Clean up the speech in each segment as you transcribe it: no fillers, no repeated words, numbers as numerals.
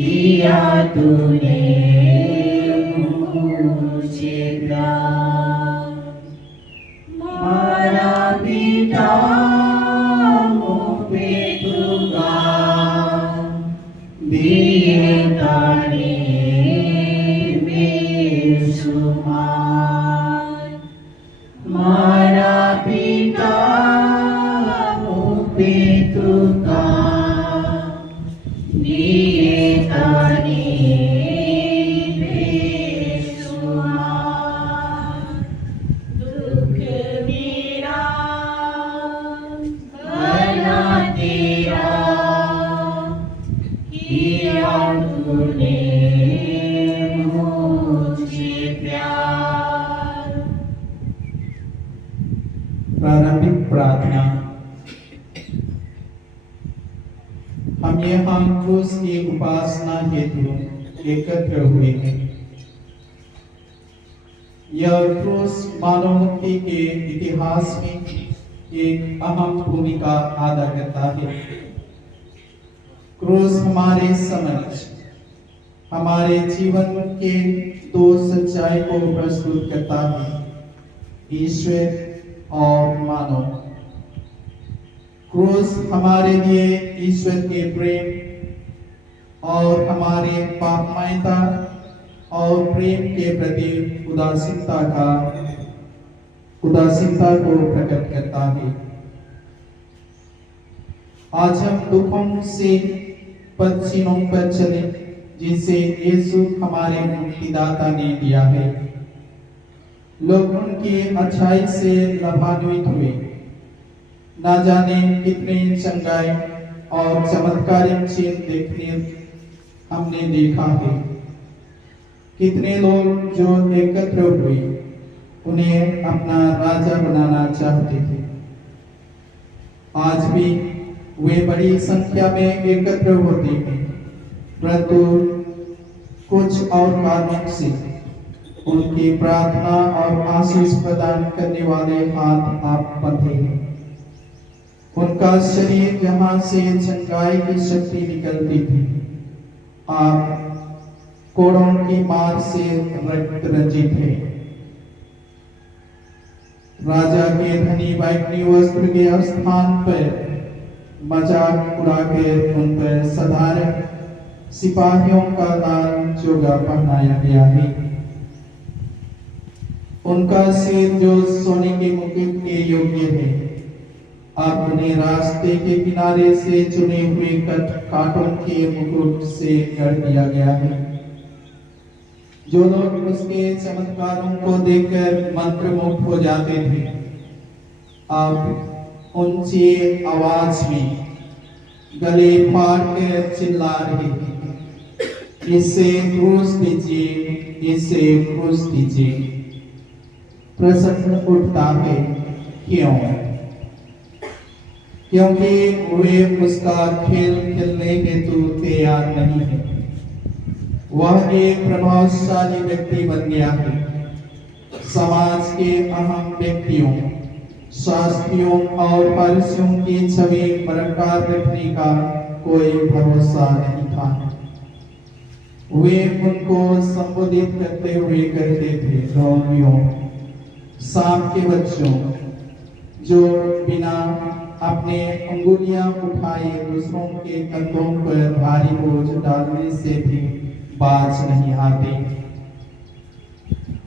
किया तूने मुझे प्यार। मारा पिता मुँह पे तुगा दिए ताने बेशुमार। मारा पिता मुँह पे तुगा दिए ताने बेशुमार। दुख मेरा भला तेरा किया तूने मुझे प्यार। प्रारंभिक प्रार्थना। हम यहाँ क्रूस की उपासना हेतु एकत्र हुए हैं। यह क्रूस मानव मुक्ति के इतिहास में एक अहम भूमिका अदा करता है। क्रूस हमारे समझ, हमारे जीवन के दो सच्चाई को प्रस्तुत करता है, ईश्वर और मानव। क्रूस हमारे लिए ईश्वर के प्रेम और हमारे पापमयता और प्रेम के प्रति उदासीनता को प्रकट करता है। आज हम दुखों से पश्चिमों पर चले जिसे यीशु हमारे मुक्तिदाता ने दिया है। लोग उनकी अच्छाई से लाभान्वित हुए। ना जाने कितने चंगाई और चमत्कारिक चीज देखने हमने देखा है। कितने लोग जो एकत्र हुए उन्हें अपना राजा बनाना चाहते थे। आज भी वे बड़ी संख्या में एकत्र होते हैं, परंतु कुछ और कारणों से उनकी प्रार्थना और आशीष प्रदान करने वाले हाथ आप बंधे हैं। उनका शरीर जहां से चंगाई की शक्ति निकलती थी, आप कोड़ों की मार से रक्त रंजित है। राजा के धनी बैगनी वस्त्र के स्थान पर मजाक उड़ाकर उन पर साधारण सिपाहियों का लाल चोगा पहनाया गया है। उनका सिर जो सोने के मुकुट के योग्य है, अब उन्हें रास्ते के किनारे से चुने हुए कांटों के मुकुट से कर दिया गया है। जो लोग उसके चमत्कारों को देखकर मंत्रमुग्ध हो जाते थे, अब ऊंची आवाज में गले फाड़ कर चिल्ला रहे थे, इसे क्रूस दीजिए, इसे क्रूस दीजिए। प्रश्न उठता है, क्यों? क्योंकि वे उसका खेल खेलने हेतु तैयार नहीं है। वह एक प्रभावशाली व्यक्ति बन गया है। समाज के अहम व्यक्तियों, शास्त्रियों और फरीसियों की छवि बरकरार रखने का कोई भरोसा नहीं था। वे उनको संबोधित करते हुए कहते थे, रोमियो, सांप के बच्चों, जो बिना अपने अंगुलियां उठाए दूसरों के कंधों पर भारी बोझ डालने से भी बाज नहीं आते।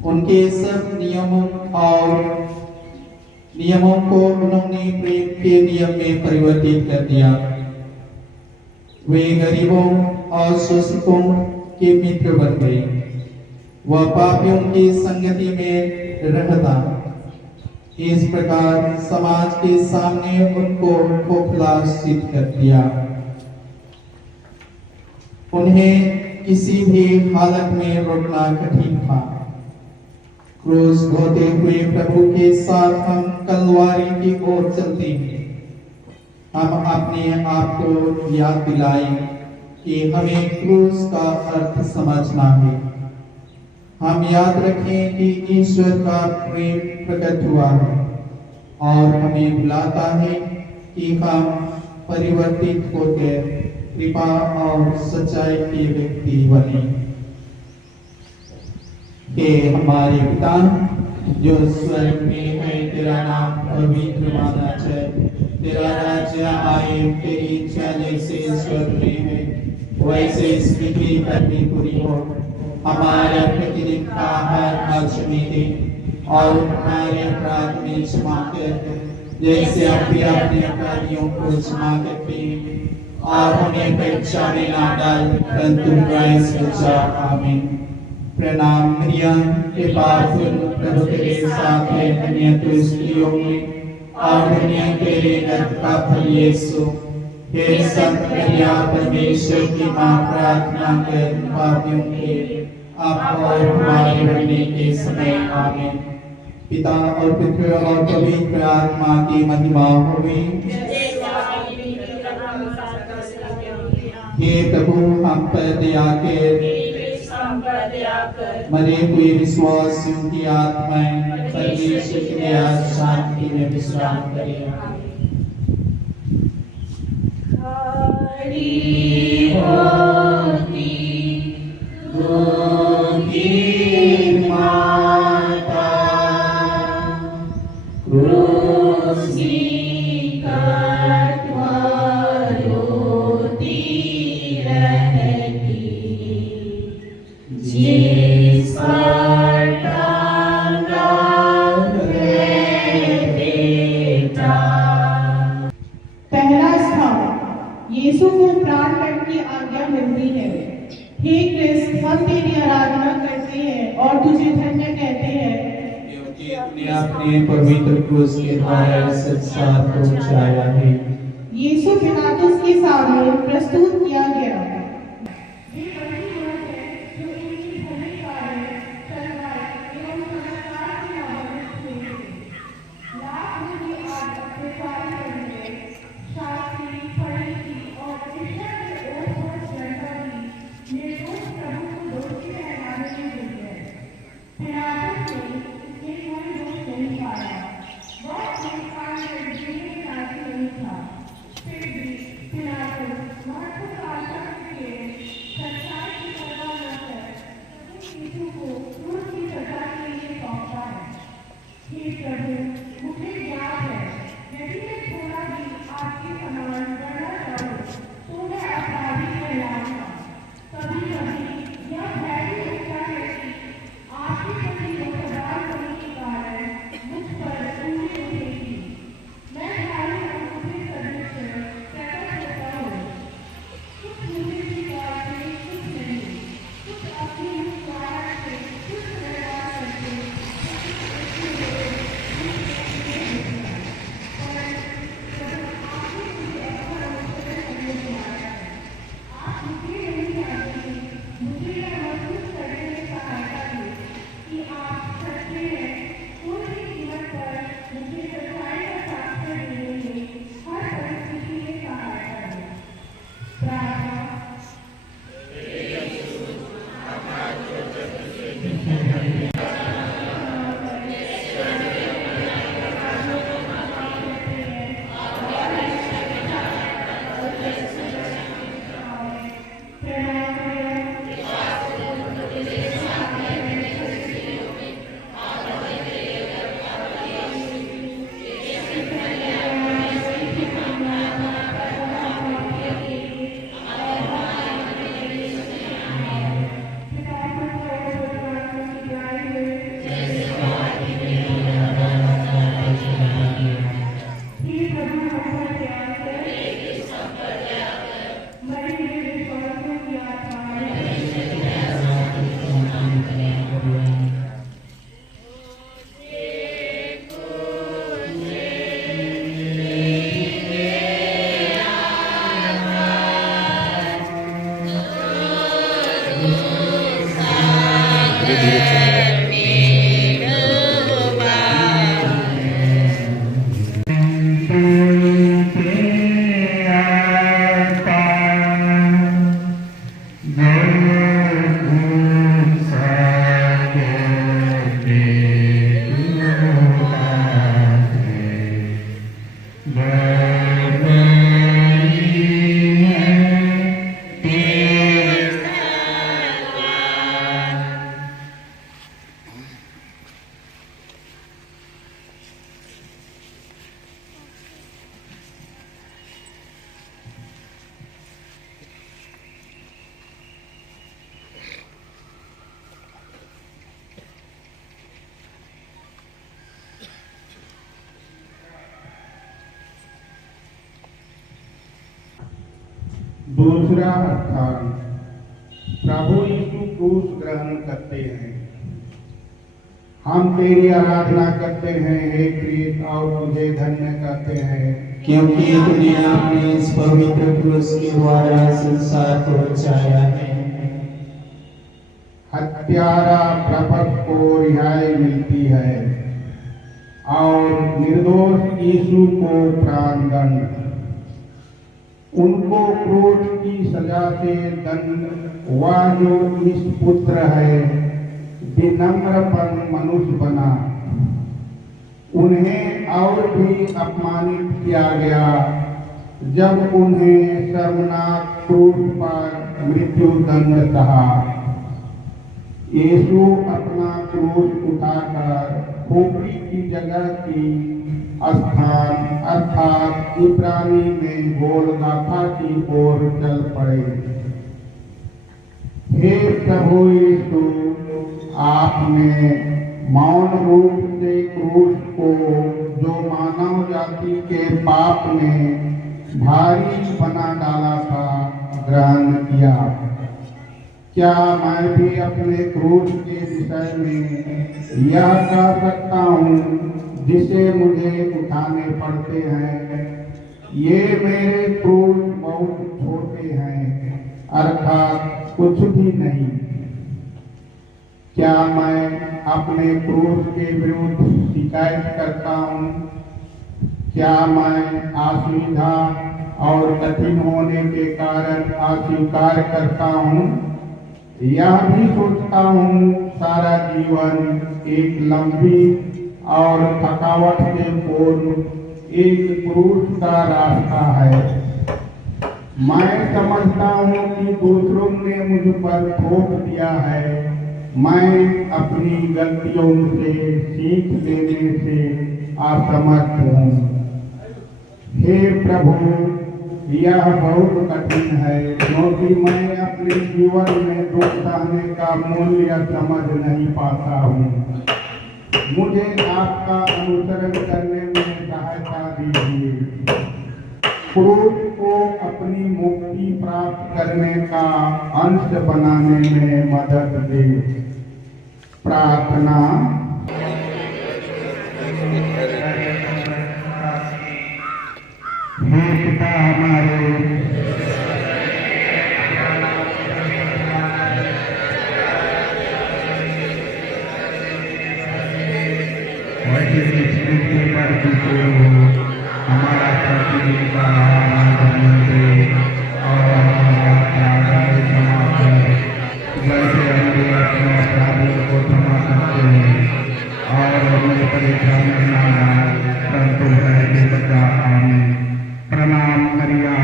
उनके सब नियमों को उन्होंने प्रेम के नियम में परिवर्तित कर दिया। वे गरीबों और शोषितों के मित्र बन गए। वह पापियों की संगति में रहता। इस प्रकार समाज के सामने उनको खोखला सिद्ध कर दिया। उन्हें किसी भी हालत में रोकना कठिन था। क्रूस ढोते हुए प्रभु के साथ हम तलवारी की ओर चलते हैं। हम अपने आप को याद दिलाएं कि हमें क्रूस का अर्थ समझना है। हम याद रखें कि ईश्वर का प्रेम प्रकट हुआ है और हमें बुलाता है कि हम परिवर्तित होकर कृपा और सच्चाई के व्यक्ति बने। हे हमारे पिता जो स्वर्ग में है, तेरा नाम पवित्र माना जाए, तेरा राज्य आए, तेरी इच्छा जैसे स्वर्ग में है वैसे इस पृथ्वी पर भी पूरी हो। हमारा प्रतिदिन का आहार आज हमें दे और हमारे अपराध में क्षमा कर जैसे हम भी अपने अपराधियों को क्षमा करते हैं, और हमें परीक्षा में ना डाल परंतु बुराई से बचा। आमीन। प्रणाम मरियम, कृपा पूर्ण प्रभु तेरे साथ है, धन्य तू स्त्रियों में और धन्य तेरे गर्भ का फल यीशु। हे संत कन्या परमेश्वर की मां, प्रार्थना कर पापियों के अब और हमारे मरने के समय। आमीन। पिता और पुत्र और पवित्र आत्मा की महिमा होवे। हे प्रभु हम पर दया कर, मरे हुए विश्वासियों की आत्माएं परमेश्वर की दया शांति में विश्राम करें। पहला स्थान, यीशु को प्राण तक की आज्ञा मिलती है। हे कृष्ण, हम तेरी आराधना करते हैं और तुझे धन्य कहते हैं क्योंकि तूने अपने पवित्र क्रूस के द्वारा संसार को बचाया है। यीशु पिलातुस के सामने प्रस्तुत किया गया। फिर भी पिलातुस दूसरा स्थान, प्रभु यीशु क्रूस ग्रहण करते हैं। हम तेरी आराधना करते हैं हे क्रीस्त, और तुझे धन्य कहते हैं, क्योंकि तूने अपने इस पवित्र क्रूस के द्वारा संसार को बचाया है। हत्यारा प्रपट को रिहाई मिलती है और निर्दोष यीशु को प्राणदंड। उनको क्रूस की सजा से दंड वह जो इस पुत्र है विनम्रपन मनुष्य बना, उन्हें और भी अपमानित किया गया जब उन्हें शर्मनाक क्रूस पर मृत्यु दंड सहा। यीशु अपना क्रूस उठाकर खोपड़ी की जगह की स्थान अर्थात इब्रानी में गोलगाथा की ओर चल पड़े। हे प्रभु यीशु, आपने मौन रूप से क्रूस को जो मानव जाति के पाप में भारी बना डाला था ग्रहण किया। क्या मैं भी अपने क्रूस के विषय में यह कह सकता हूँ जिसे मुझे उठाने पड़ते हैं, ये मेरे क्रूस बहुत छोटे हैं, अर्थात कुछ भी नहीं। क्या मैं अपने क्रूस के विरुद्ध शिकायत करता हूँ? क्या मैं असुविधा और कठिन होने के कारण अस्वीकार करता हूँ? यह भी सोचता हूँ सारा जीवन एक लंबी और थकावट से पूर्ण एक क्रूस का रास्ता है। मैं समझता हूँ कि दूसरों ने मुझ पर थोप दिया है। मैं अपनी गलतियों से सीख लेने से असमर्थ हूँ। हे प्रभु, यह बहुत कठिन है क्योंकि मैं अपने जीवन में दुख सहने का मूल्य समझ नहीं पाता हूँ। मुझे आपका अनुसरण करने में सहायता दीजिए। क्रूस को अपनी मुक्ति प्राप्त करने का अंश बनाने में मदद दे। प्रार्थना। हे पिता हमारे, हमारा प्रतिनिधिका जैसे हम अपने अपराधों को क्षमा करते हैं और हमें परेशान न लाए, परंतु बुराई से बचा। आमीन। प्रणाम मरिया,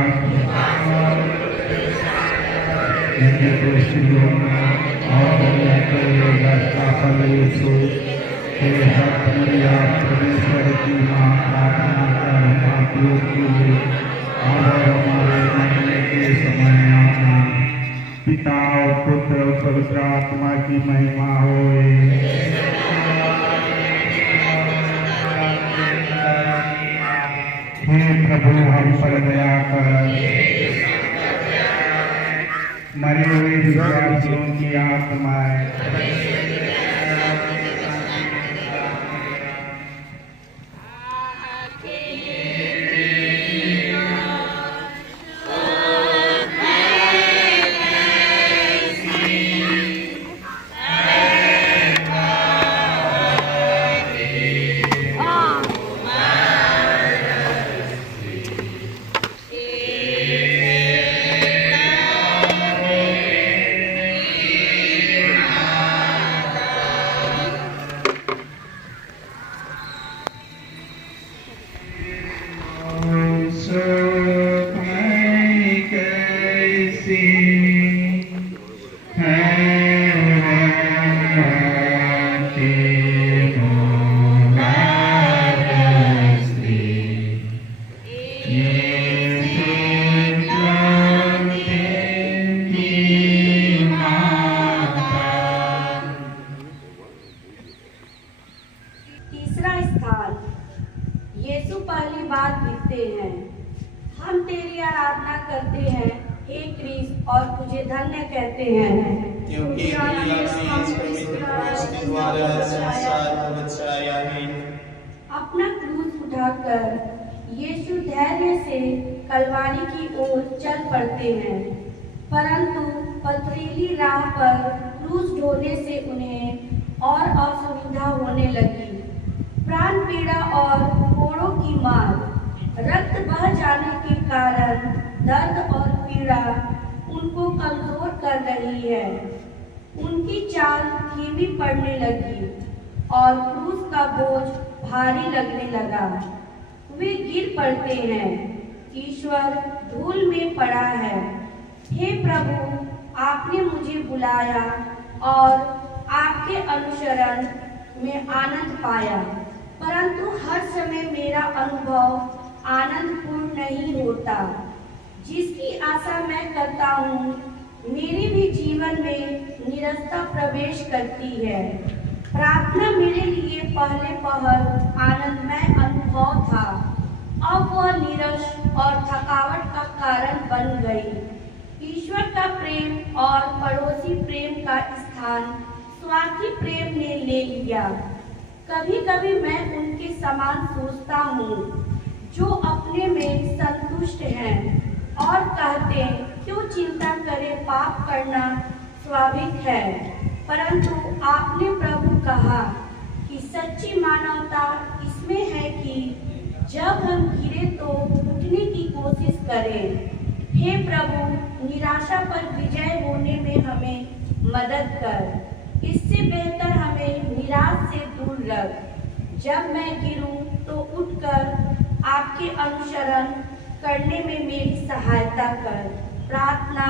परमेश्वर की मां, प्रार्थना कर पापियों के लिए और हमारे मरने के समय आमीन। पिता और पुत्र और पवित्र आत्मा की महिमा होए। हे प्रभु, हम पर दया कर। मरे हुए विश्वासियों की आत्माएं तीसरा स्थान, यीशु पहली बार दिखते हैं। हम तेरी आराधना करते हैं हे और तुझे धन्य कहते हैं, क्योंकि दुनिया ने इस पवित्र क्रूस के द्वारा संसार को बचाया है। अपना क्रूस उठाकर यीशु धैर्य से कलवारी की ओर चल पड़ते हैं, परंतु पथरीली राह पर क्रूस ढोने से उन्हें और असुविधा होने लगी। प्राण पीड़ा और कोड़ों की मार, रक्त बह जाने के कारण दर्द और पीड़ा उनको कमजोर कर रही है। उनकी चाल धीमी पड़ने लगी और क्रूस का बोझ भारी लगने लगा। वे गिर पड़ते हैं। ईश्वर धूल में पड़ा है। हे प्रभु, आपने मुझे बुलाया और आपके अनुसरण में आनंद पाया, परंतु हर समय मेरा अनुभव आनंदपूर्ण नहीं होता। जिसकी आशा मैं करता हूँ, मेरे भी जीवन में निरस्ता प्रवेश करती है। प्रार्थना मेरे लिए पहले पहल आनंदमय अनुभव था, अब वह नीरस और थकावट का कारण बन गई। ईश्वर का प्रेम और पड़ोसी प्रेम का स्थान स्वार्थी प्रेम ने ले लिया। कभी कभी मैं उनके समान सोचता हूँ जो अपने में संतुष्ट हैं और कहते क्यों चिंता करे, पाप करना स्वाभाविक है। परंतु आपने प्रभु कहा कि सच्ची मानवता इसमें है कि जब हम गिरे तो उठने की कोशिश करें। हे प्रभु, निराशा पर विजय होने में हमें मदद कर। इससे बेहतर हमें निराश से दूर रख। जब मैं गिरूं तो उठकर आपके अनुसरण करने में मेरी सहायता कर। प्रार्थना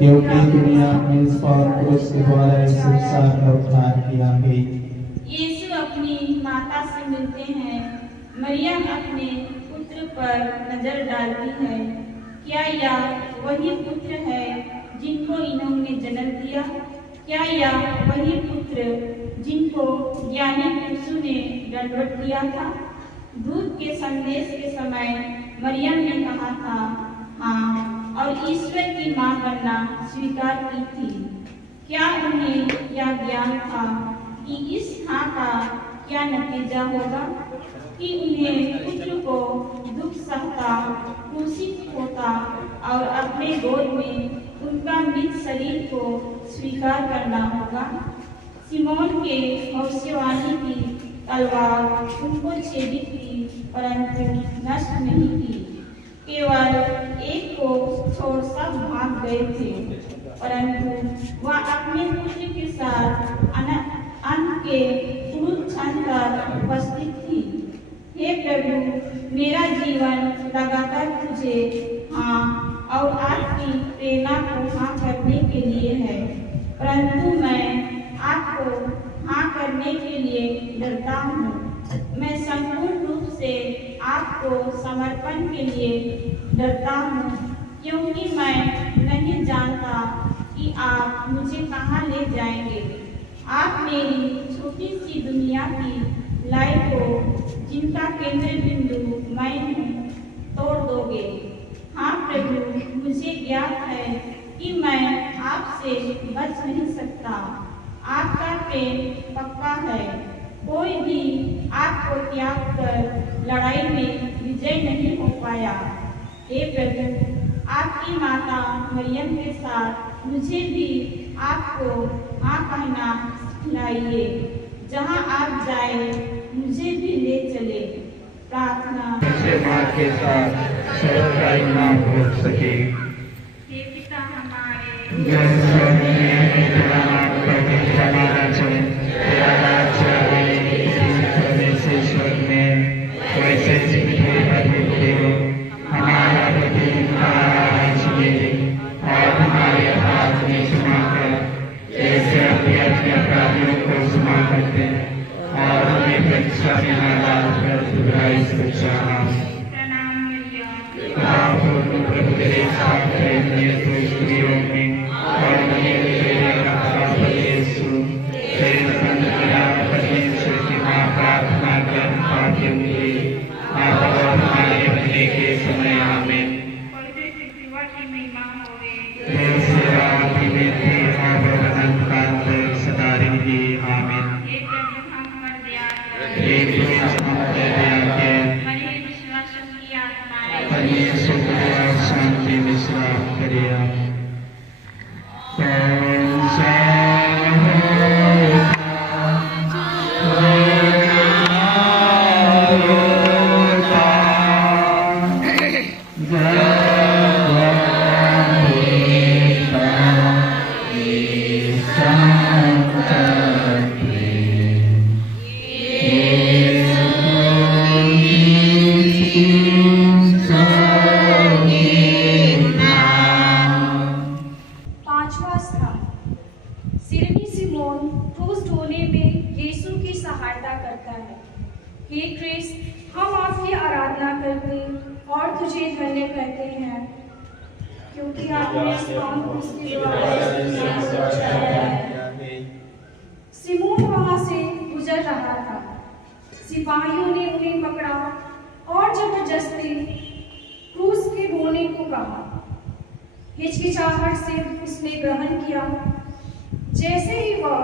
क्योंकि दुनिया में इस क्रूस के द्वारा इस संसार का उद्धार किया है। यीशु अपनी माता से मिलते हैं। मरियम अपने पुत्र पर नजर डालती है। क्या यह वही पुत्र है जिनको इन्होंने जन्म दिया? क्या यह वही पुत्र जिनको ज्ञानी पुरुषों ने दंडवत दिया था? दूत के संदेश के समय मरियम ने कहा था हाँ, और ईश्वर की मां बनना स्वीकार की थी। क्या उन्हें यह ज्ञान था कि इस हाँ का क्या नतीजा होगा? कि उन्हें पुत्र को दुख सहता, क्रूसित होता और अपने गोद में उनका मृत शरीर को स्वीकार करना होगा। सिमोन के भविष्यवाणी की तलवार उनको छेदी थी, परंतु नष्ट नहीं की। केवल एक को छोड़ सब भाग गए थे, परंतु वह अपने पुत्र के साथ अंत के क्रूर क्षण तक उपस्थित थी। हे प्रभु, मेरा जीवन लगातार तुझे हाँ और आपकी प्रेरणा को हाँ करने के लिए है, परंतु मैं आपको हाँ करने के लिए डरता हूँ। मैं संपूर्ण रूप से आपको समर्पण के लिए डरता हूँ, क्योंकि मैं नहीं जानता कि आप मुझे कहाँ ले जाएंगे। आप मेरी छोटी सी दुनिया की लाई को, जिनका केंद्र बिंदु मैं हूँ, तोड़ दोगे। हाँ प्रभु, मुझे ज्ञात है कि मैं आपसे बच नहीं सकता। आपका प्रेम पक्का है, कोई भी आपको त्याग कर लड़ाई में विजय नहीं हो पाया। हे प्रभु, आपकी माता मरियम के साथ मुझे भी आपको हाँ कहना सिखाइए। जहाँ आप जाए मुझे भी ले चले। प्रार्थना माँ के साथ सर्वकाई ना हो सके। हे पिता हमारे, जो स्वर्ग में है, तेरा नाम पवित्र माना जाए, तेरा राज्य आए, जैसे स्वर्ग में वैसे पृथ्वी पर भी हो। हमारा प्रतिदिन का आज दे और हमारे अपराध में क्षमा कर, जैसे हम अपने अपराधियों को क्षमा करते हैं, और हमें परीक्षा में न डालकर बुराई से बचा। प्रभु तेरे साथ है, तो स्त्रियों में और यीशु तेरे संग परमेश्वर की माँ प्रार्थना कर पाते हुए आप और हमारे मरने के समय आमीन। सदा रहेंगे आमीन। शांति विश्राम करिए। पांचवा स्थान, सिरनी सिमोन क्रूस ढोने में यीशु की सहायता करता है। हे क्रिस्त, हम आपकी आराधना करते और तुझे धन्य कहते हैं, क्योंकि आपने स्थान क्रूस के द्वारा बचाया है। सिमोन वहां से गुजर रहा था। सिपाहियों ने उन्हें पकड़ा और जबरदस्ती क्रूस के ढोने को कहा। हिचकिचाहट से उसने ग्रहण किया। जैसे ही वह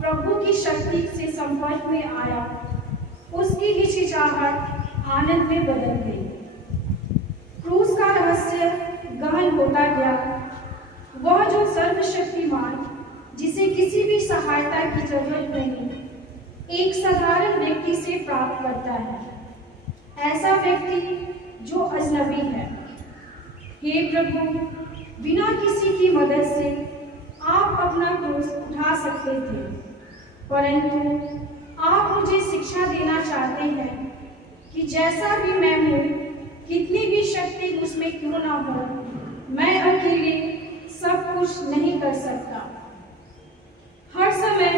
प्रभु की शक्ति से संपर्क में आया, उसकी हिचकिचाहट आनंद में बदल गई। क्रूस का रहस्य गहन होता गया। वह जो सर्वशक्तिमान, जिसे किसी भी सहायता की जरूरत नहीं, एक साधारण व्यक्ति से प्राप्त करता है। ऐसा व्यक्ति जो अजनबी है। हे प्रभु, बिना किसी की मदद से आप अपना क्रूस उठा सकते थे, परंतु आप मुझे शिक्षा देना चाहते हैं कि जैसा भी मैं हूँ, कितनी भी शक्ति उसमें क्यों ना हो, मैं अकेले सब कुछ नहीं कर सकता। हर समय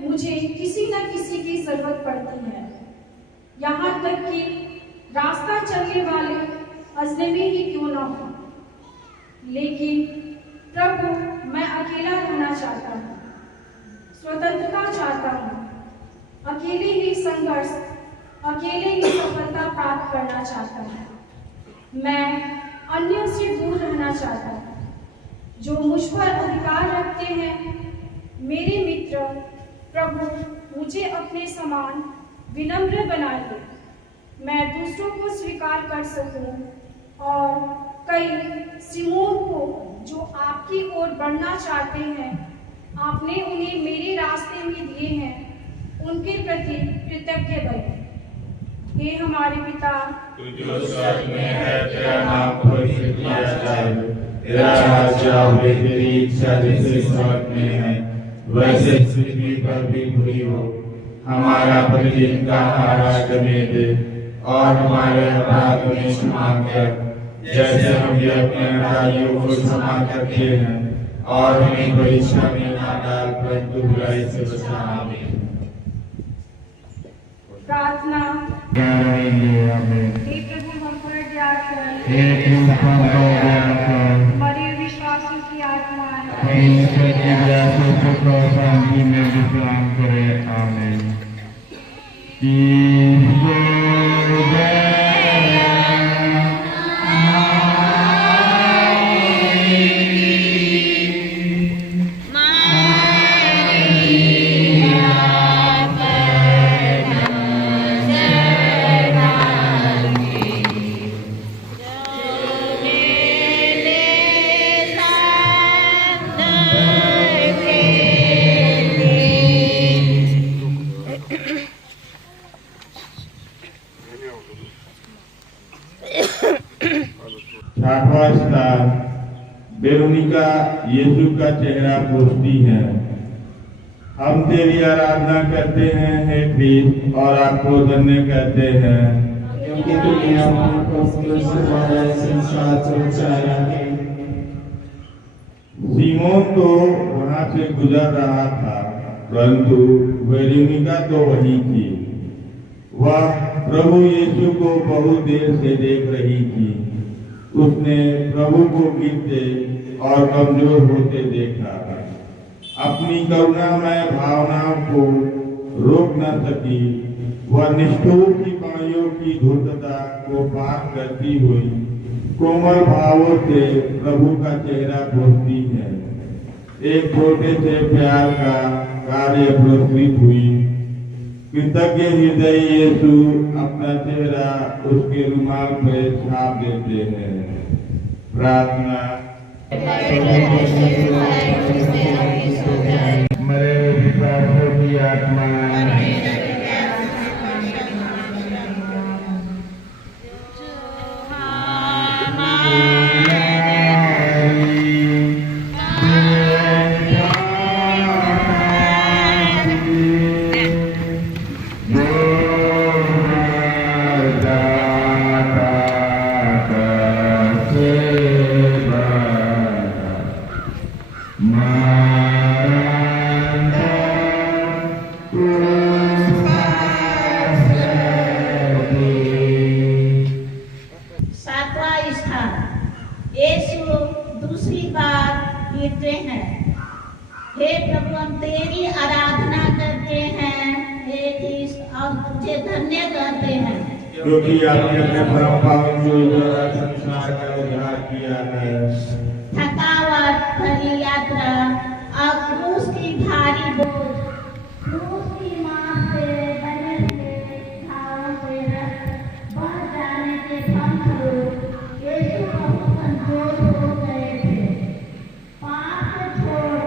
मुझे किसी न किसी की जरूरत पड़ती है, यहाँ तक कि रास्ता चलने वाले अजनबी ही क्यों ना हो। लेकिन प्रभु, मैं अकेला रहना चाहता हूँ, स्वतंत्रता चाहता हूँ, अकेले ही संघर्ष, अकेले ही सफलता प्राप्त करना चाहता हूँ। मैं अन्यों से दूर रहना चाहता हूँ। जो मुझ पर अधिकार रखते हैं, मेरे मित्र, प्रभु मुझे अपने समान विनम्र बनाइए। मैं दूसरों को स्वीकार कर सकूं और कई सिमोन को जो आपकी ओर बढ़ना चाहते हैं, आपने उन्हें मेरे रास्ते में दिए हैं, उनके प्रति कृतज्ञ बने। हे हमारे पिता, तू जो स्वर्ग में है, तेरा नाम पवित्र किया जाए, तेरा राज्य आवे, तेरी इच्छा जैसे स्वर्ग में है वैसे पृथ्वी पर भी पूरी हो। हमारा प्रतिदिन का आहार हमें दे और हमारे अपराध में क्षमा कर, जैसे हम भी अपने अपराधियों को क्षमा करते हैं, और हमें परीक्षा में ना डाल परंतु बुराई से बचा। आमीन। प्रार्थना। हे प्रभु हम पर दया कर, मरे विश्वासियों की आत्माएं शांति में विश्राम करे। आमीन। छठवां स्थान वेरोनिका यीशु का चेहरा पोंछती है। हम तेरी आराधना करते हैं हे क्रिस्ट, और आपको धन्य कहते हैं, क्योंकि तूने अपने पुत्र से हमारा संसार पहुंचाया है। सीमोन तो वहां से गुजर रहा था, परंतु वेरोनिका तो वहीं थी। वह प्रभु यीशु को बहुत देर से देख रही थी। उसने प्रभु को गिरते और कमजोर होते देखा। अपनी करुणामय भावनाओं को रोक न सकी। वह निष्ठुर सिपाहियों की धूर्तता को पार करती हुई कोमल भावों से प्रभु का चेहरा पोंछती है। एक छोटे से प्यार का कार्य पुरस्कृत हुई। कृतज्ञ हृदय यीशु अपना चेहरा उसके रुमाल पर छाप देते हैं। प्रार्थना। मरे विश्वासों की आत्मा सातवां स्थान यीशु दूसरी बार गिरते हैं। हे प्रभु हम तेरी आराधना करते हैं हे क्रिस्त, और तुझे धन्य कहते हैं, क्योंकि आपने अपने परम पावन को द्वारा संसार का उद्धार किया है। थकावट भरी यात्रा और क्रूस की भारी बोझ, क्रूस की मां से बने हुए घावों से रक्त बह जाने के फलस्वरूप यीशु बहुत कमजोर हो गए थे। पाप से छोड़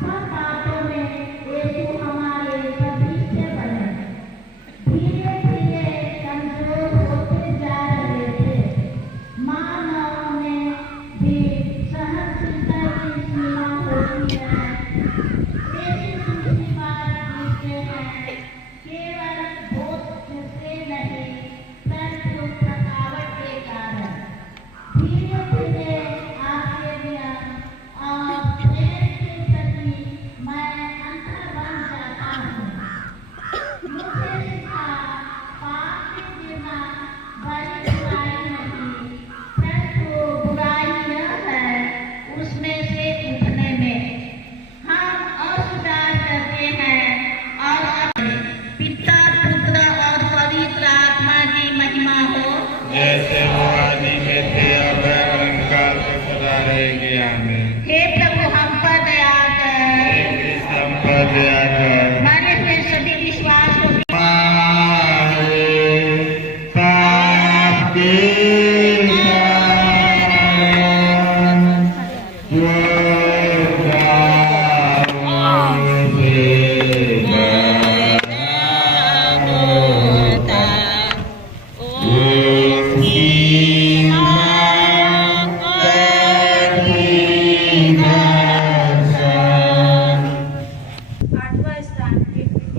सब बातों में यीशु हमारे सभी से बने। धीरे धीरे कमजोर होते जा रहे थे। मानव में भी सहनशीलता की सीमा होती है। यीशु आठवां स्थान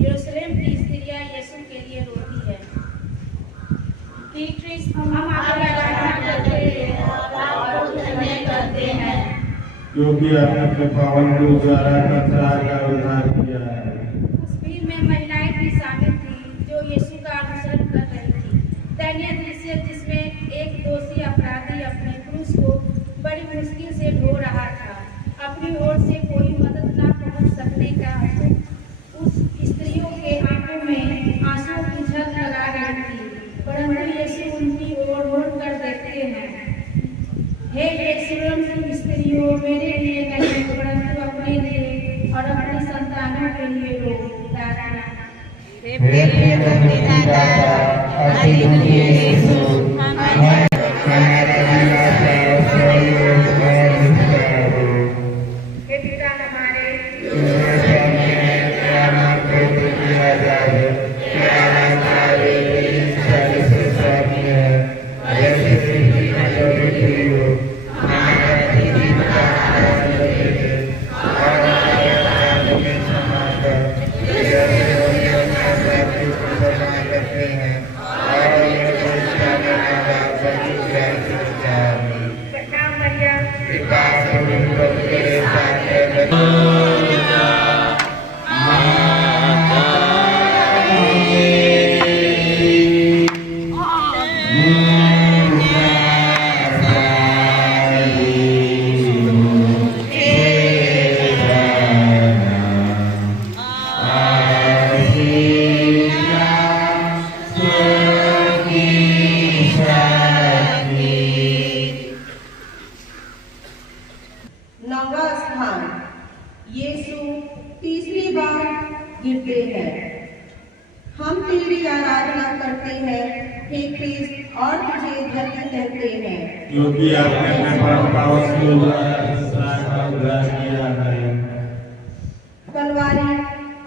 यरूशलेम की स्त्रियां यीशु के लिए रोती है। हे कृष्ण, हम आपकी आराधना करते हैं और आपको धन्य करते हैं, क्योंकि आपने अपने पावन क्रूस द्वारा संसार का उद्धार किया है। उस भीड़ में महिलाएं भी शामिल थी जो यीशु का अनुसरण कर रही थी। दयनीय दृश्य जिसमें एक दोषी अपराधी अपने क्रूस को बड़ी मुश्किल से ढो रहा था। अपनी ओर से कोई मदद न पहुंच सकने का उस स्त्रियों के आंखों में आंसुओं की झलक लगा रही थी, परंतु यीशु उनकी ओर मुड़कर देखते हैं। हे यरूशलेम की स्त्रियों, मेरे लिए नहीं परंतु अपने लिए और अपनी संतानों के लिए रो। प्रार्थना। हे प्रियतम विधाता, अधिलोकी यीशु, हमारे हे पिता हमारे, नौवां स्थान यीशु तीसरी बार गिरते हैं। हम तेरी आराधना करते हैं हे कृष्ण और तुझे धन्य कहते हैं, क्योंकि आपने अपने परम पावन क्रूस द्वारा संसार का उद्धार किया है। तलवारी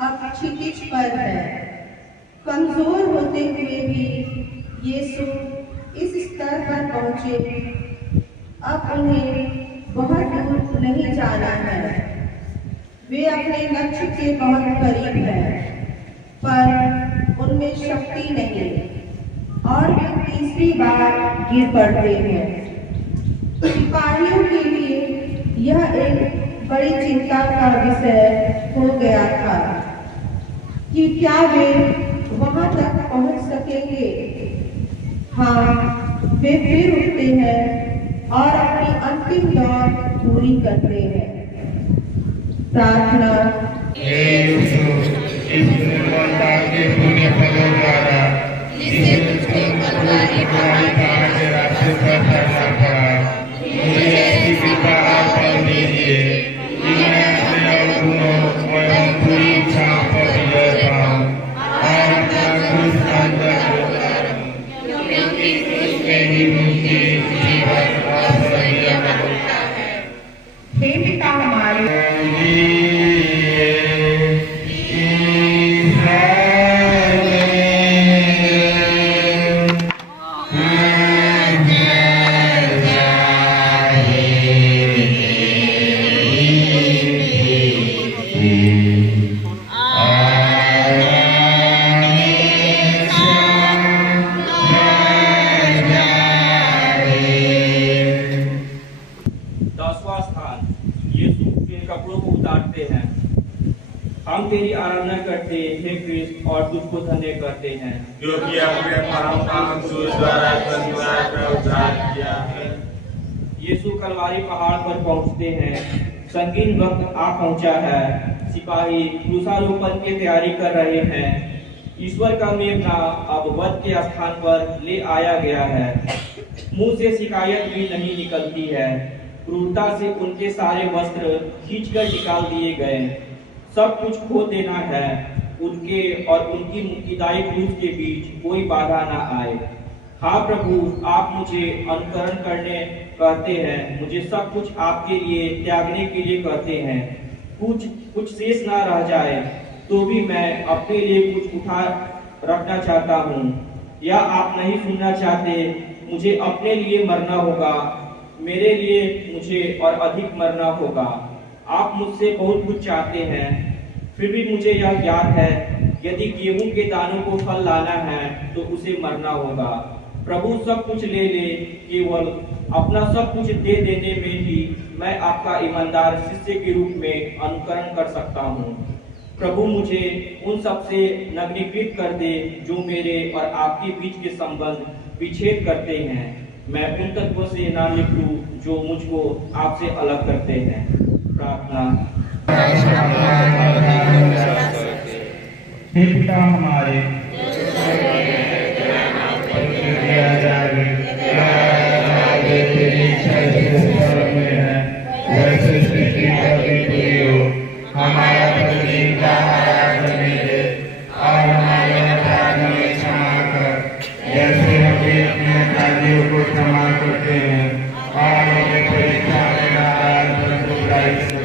अब क्षितिज पर है। कमजोर होते हुए भी यीशु इस स्तर पर पहुंचे। अब उन्हें बहुत दूर नहीं जाना है। वे अपने लक्ष्य के बहुत करीब हैं, पर उनमें शक्ति नहीं और वे तीसरी बार गिर पड़ते हैं। सिपाहियों के लिए यह एक बड़ी चिंता का विषय हो गया था कि क्या वे वहां तक पहुंच सकेंगे। हाँ, वे फिर उठते हैं और अपनी अंतिम दौड़ पूरी करते हैं। प्रार्थना। हे यीशु, इस निर्मलता के पुण्य फलों द्वारा जिसे तुझको कलवारी पहाड़ी के रास्ते पर चलना पड़ा, मुझे ऐसी कृपा आप कर दीजिए कि मैं अपने अवगुणों एवं पूरी इच्छाओं पर विजय पाऊं और अपना क्रूस अंदर क्योंकि क्रूस में ही मुक्ति, जीवन और सदैव मिलता है। हे पिता हमारे, हम तेरी आराधना करते हे कृष्ण और तुझको धन्य करते हैं, क्योंकि आपने परम पावन क्रूस द्वारा संसार का उद्धार किया है। यीशु कलवारी पहाड़ पर पहुंचते हैं। संगीन वक्त आ पहुंचा है। सिपाही क्रूसारोपण की तैयारी कर रहे हैं। ईश्वर का मेमना अब वध के स्थान पर ले आया गया है। मुंह से शिकायत भी नहीं निकलती है। क्रूरता से उनके सारे वस्त्र खींचकर निकाल दिए गए। सब कुछ खो देना है। उनके और उनकी मुक्तिदायी क्रूस के बीच कोई बाधा ना आए। हाँ प्रभु, आप मुझे अनुकरण करने कहते हैं। मुझे सब कुछ आपके लिए त्यागने के लिए कहते हैं। कुछ शेष ना रह जाए तो भी मैं अपने लिए कुछ उठा रखना चाहता हूँ। या आप नहीं सुनना चाहते मुझे अपने लिए मरना होगा, मेरे लिए मुझे और अधिक मरना होगा। आप मुझसे बहुत कुछ चाहते हैं, फिर भी मुझे यह ज्ञात है, यदि गेहूं के दानों को फल लाना है तो उसे मरना होगा। प्रभु सब कुछ ले ले, केवल अपना सब कुछ दे देने में ही मैं आपका ईमानदार शिष्य के रूप में अनुकरण कर सकता हूँ। प्रभु मुझे उन सब से नग्नीकृत कर दे जो मेरे और आपके बीच के संबंध विच्छेद करते हैं। मैं उन तत्वों से ना निकलूं जो मुझको आपसे अलग करते हैं। प्रार्थना। हे पिता हमारे, तेरी इच्छा जो स्वर्ग में है वैसे सृष्टि पर भी पूरी हो। हमारा प्रतिदिन का आहार हमें दे और हमारे अपराध हमें क्षमा कर, जैसे हम भी अपने अपराधियों को क्षमा करते हैं, और हमें परीक्षा में न डाल परंतु बुराई से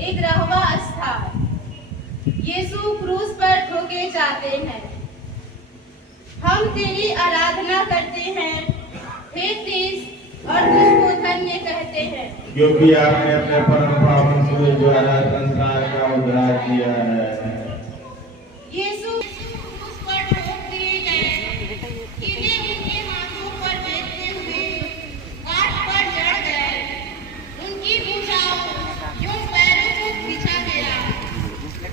एक रहवा स्थान। यीशु क्रूस पर ठोके जाते हैं। हम तेरी आराधना करते हैं, हे क्रिस्त, और तुझको धन्य कहते हैं, क्योंकि आपने अपने परम पावन सूर्य द्वारा संसार का उद्धार किया है। यीशु क्रूस पर ठोक दिए गए, कीड़े उनके हाथों पर बैठते हुए काठ पर चढ़ गए। उनकी भुजाओं यूं पैरों को बिछा गया,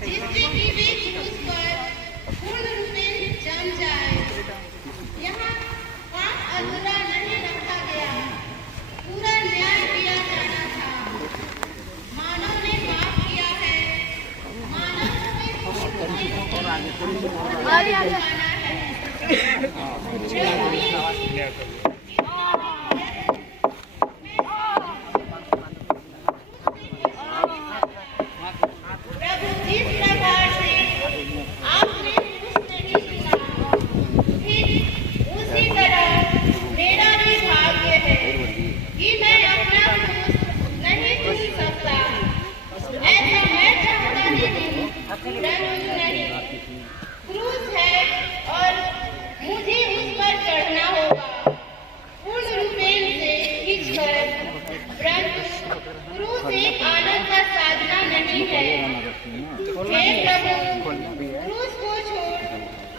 जिससे कि वे क्रूस पर पूर्ण रूप में जम जाए। यहाँ काम अधूरा नहीं रखा गया, पूरा न्याय किया जाना था। मानव ने पाप किया है, मानव प्रभु जिस प्रकार से आपने कुछ नहीं सुना, फिर उसी तरह मेरा भी भाग्य है कि मैं अपना क्रूस नहीं चुन सकता। ऐसा मैं चाहता नहीं, परंतु नहीं, क्रूस है और मुझे उस पर चढ़ना होगा, पूर्ण रूपेण से खींचकर। परंतु क्रूस एक आनंद का साधना नहीं है। हे प्रभु, क्रूस को छोड़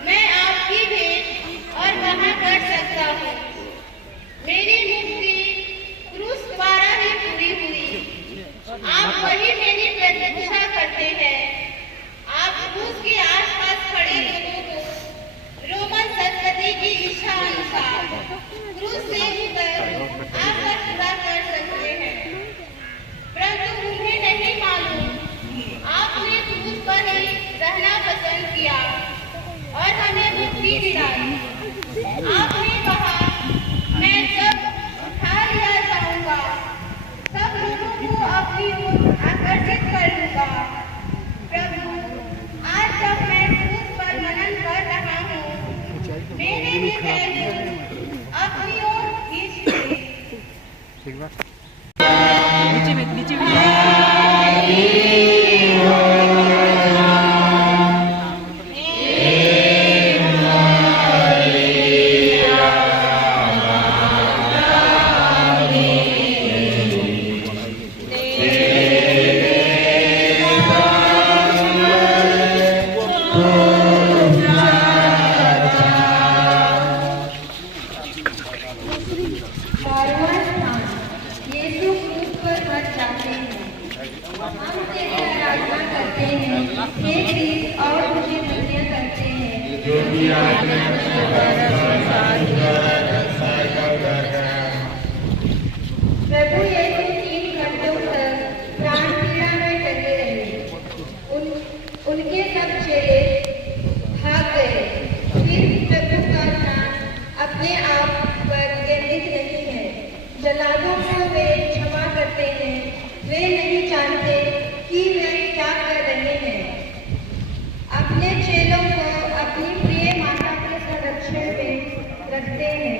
मैं आपकी भेंट और कहाँ कर सकता हूँ। मेरी मुक्ति क्रूस द्वारा ही पूरी हुई। आप वही मेरी प्रतीक्षा करते हैं। आप क्रूस के आसपास खड़े लोगों को रोमन संस्कृति की इच्छा अनुसार क्रूस से उतर आकर पूरा कर सकते हैं, परंतु उन्हें नहीं मालूम आपने क्रूस पर ही रहना पसंद किया और हमें मुक्ति दिलाई। आपने कहा, मैं जब उठा लिया जाऊंगा सब लोगों को अपनी ओर आकर्षित करूंगा। प्रभु, आज जब मैं क्रूस पर मनन कर रहा हूँ, मेरे भी पैर अपनी ओर खींच ले। यीशु क्रूस पर मर जाते हैं। हम तेरी आराधना करते हैं, हे क्रिस्त, और जो भी आपने अपने साथ द्वारा संसार का उद्धार करा। प्रभु यीशु 3 घंटों तक प्राण पीड़ा में टंगे रहे। उनके सब चेले भाग गए। फिर प्रभु का ध्यान अपने आप पर केंद्रित नहीं है। जलादों को वे क्षमा करते हैं। वे नहीं जानते कि वे क्या कर रहे हैं। अपने चेलों को अपनी प्रिय माता के संरक्षण में रखते हैं।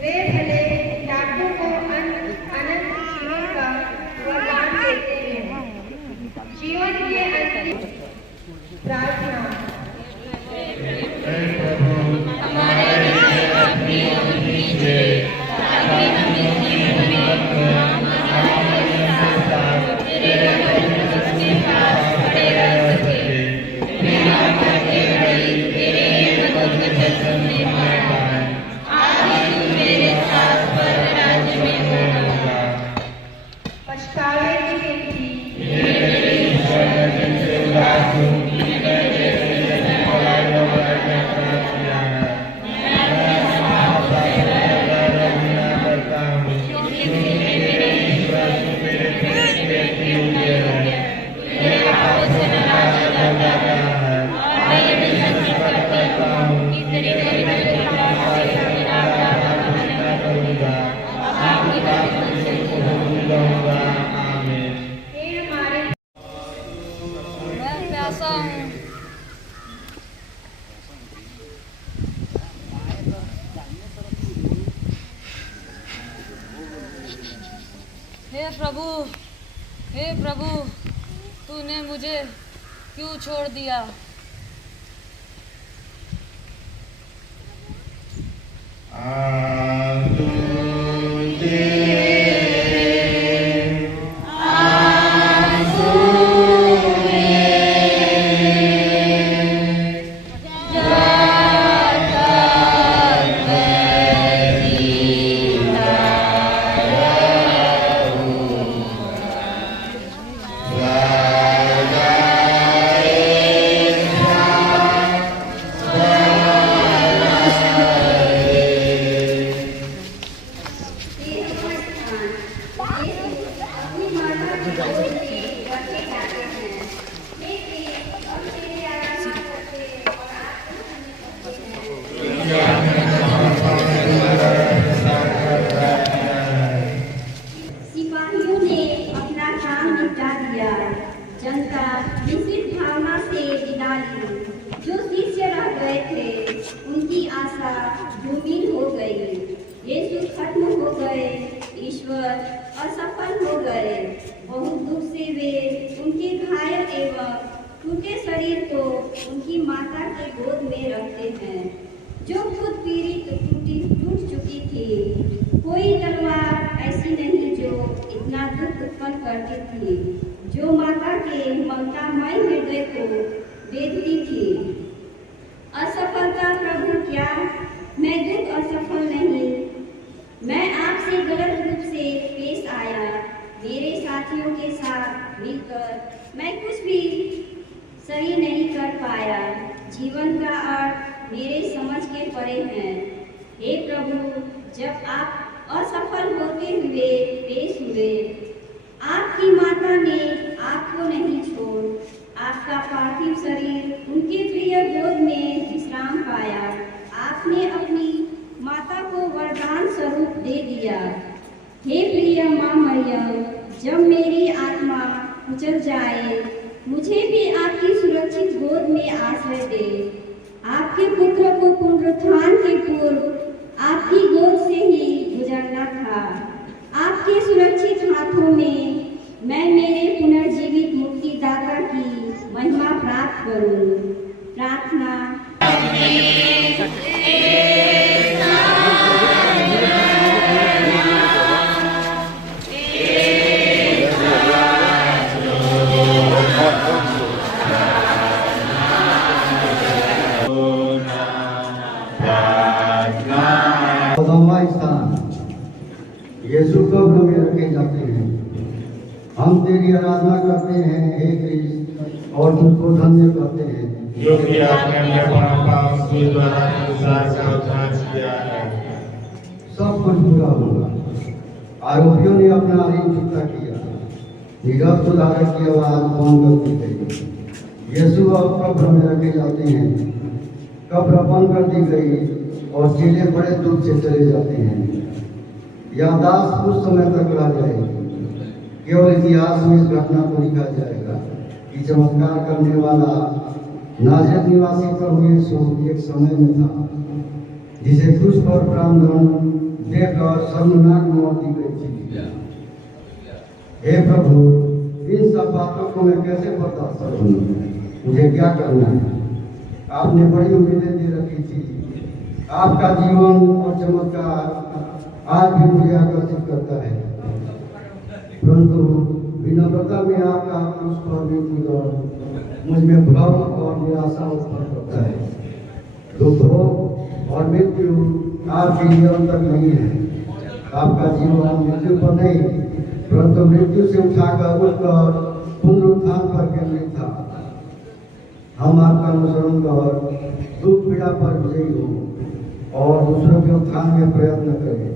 वे भले डाकू को अनंत जीवन का वरदान देते हैं। जीवन के अंतिम प्रार्थना। हमारे लिए अपनी उंगली से ताकि हम अपनी हिम्मत को हमारे साथ तेरे पवित्र के पास खड़े रह सके। बिना थके रही तेरे पवित्र वचन में पाए आज तू मेरे साथ स्वर्ग राज्य में होगा। पछतावे की विनती। मेरे ईश्वर जिनसे उदास हूँ हे प्रभु, तूने मुझे क्यों छोड़ दिया? जो माता के ममतामय हृदय को बेधती थी। असफलता प्रभु क्या, मैं दुख असफल नहीं। मैं आपसे गलत रूप से पेश आया। मेरे साथियों के साथ मिलकर मैं कुछ भी सही नहीं कर पाया। जीवन का अर्थ मेरे समझ के परे है। हे प्रभु, जब आप असफल होते हुए पेश हुए, आपकी माता ने आपको नहीं छोड़ आपका पार्थिव शरीर उनके प्रिय गोद में विश्राम पाया। आपने अपनी माता को वरदान स्वरूप दे दिया। हे प्रिय माँ मरियम, जब मेरी आत्मा कुचल जाए, मुझे भी आपकी सुरक्षित गोद में आश्रय दे। आपके पुत्र को पुनरुत्थान के पूर्व आपकी गोद से ही गुजरना था। आपके सुरक्षित हाथों में मैं मेरे पुनर्जीवित मुक्तिदाता की महिमा प्राप्त करूं। प्रार्थना। यीशु कब्र में रखे जाते हैं। हम तेरी आराधना करते हैं हे कृष्ण, और तुझको धन्य करते हैं। जो कि आपने अपने पाप के द्वारा संसार का उद्धार किया है। सब कुछ पूरा होगा। आरोपियों ने अपना ऋण चुकता किया। नीरव सुधारक की आवाज बंद कर दी गई। यीशु अब कब्र में रखे जाते हैं। कब्र बंद कर दी गई और चेले बड़े दुख से चले जाते हैं। याददाश्त कुछ समय तक रह जाएगी। केवल इतिहास में इस घटना को लिखा जाएगा कि चमत्कार करने वाला नाजरत निवासी प्रभु यीशु एक समय में था जिसे क्रूस पर प्राणदंड देकर शर्मनाक मौत दी गई थी। हे प्रभु, इन सब बातों को मैं कैसे बर्दाश्त करूं? मुझे क्या करना है? आपने बड़ी उम्मीदें दे रखी थी। आपका जीवन और चमत्कार आज भी मुझे आकर्षित करता है, परंतु विनम्रता में आपका क्रूस पर मृत्यु मुझ में भ्रम और निराशा उत्पन्न करता है। दुख और मृत्यु आपके जीवन तक नहीं है। आपका जीवन मृत्यु पर नहीं, परंतु मृत्यु से उठाकर उठकर पुनरुत्थान पर केंद्रित था। हम आपका अनुसरण कर दुख पीड़ा पर विजयी हो और दूसरों के उत्थान में प्रयत्न करें।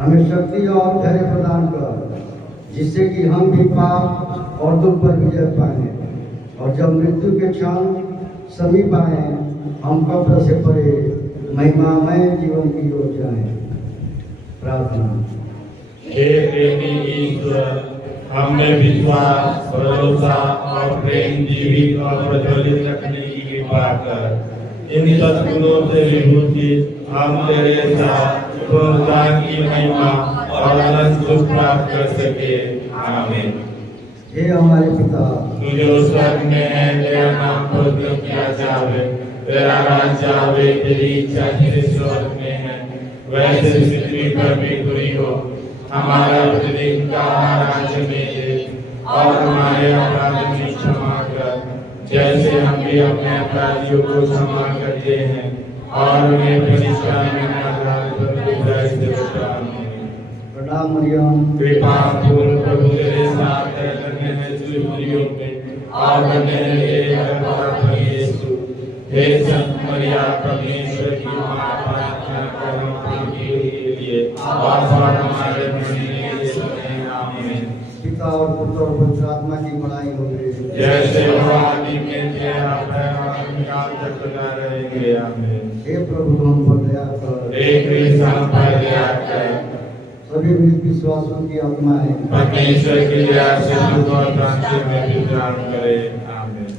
हमें शक्ति और धैर्य प्रदान कर, जिससे कि हम भी पाप और दुख पर विजय पाएं और जब मृत्यु के क्षण समीप आए, हम कब्र से परे महिमामय जीवन की ओर जाएं। प्रार्थना। हे प्रेमी ईश्वर, हमें विश्वास, भरोसा और प्रेम जीवित और प्रज्वलित रखने की कृपा कर। इन सद्गुणों से विभूषित हम तेरे साथ पुनरुत्थान की महिमा और अनंत सुख प्राप्त कर सके। आमीन। हे हमारे पिता, तू जो स्वर्ग में है, तेरा नाम पवित्र किया जावे, तेरा राज्य आवे, तेरी इच्छा जैसे स्वर्ग में है वैसे पृथ्वी पर भी पूरी हो। हमारा प्रतिदिन का आहार आज हमें दे और हमारे अपराध की क्षमा कर, जैसे हम भी अपने अपराधियों को क्षमा करते हैं, और हमें परीक्षा में न डाल परंतु बुराई से बचा। प्रणाम मरियम, कृपा पूर्ण प्रभु तेरे साथ है, धन्य है तू स्त्रियों में और धन्य है तेरा गर्भधान यीशु। हे संत मरिया, परमेश्वर की मां, प्रार्थना कर हम पापियों के लिए और हमारे मरने के समय। आमीन। पिता और पुत्र और पवित्र आत्मा की बड़ाई हो गई, जैसे वो आदि में तेरा काल तक बना रहेंगे। आमीन। हे प्रभु, हम पर दया कर। हे कृष्ण, हम पर दया कर। सभी मृत विश्वासों की आत्माएं परमेश्वर की दया से सुख और शांति में विश्राम करे। आमीन।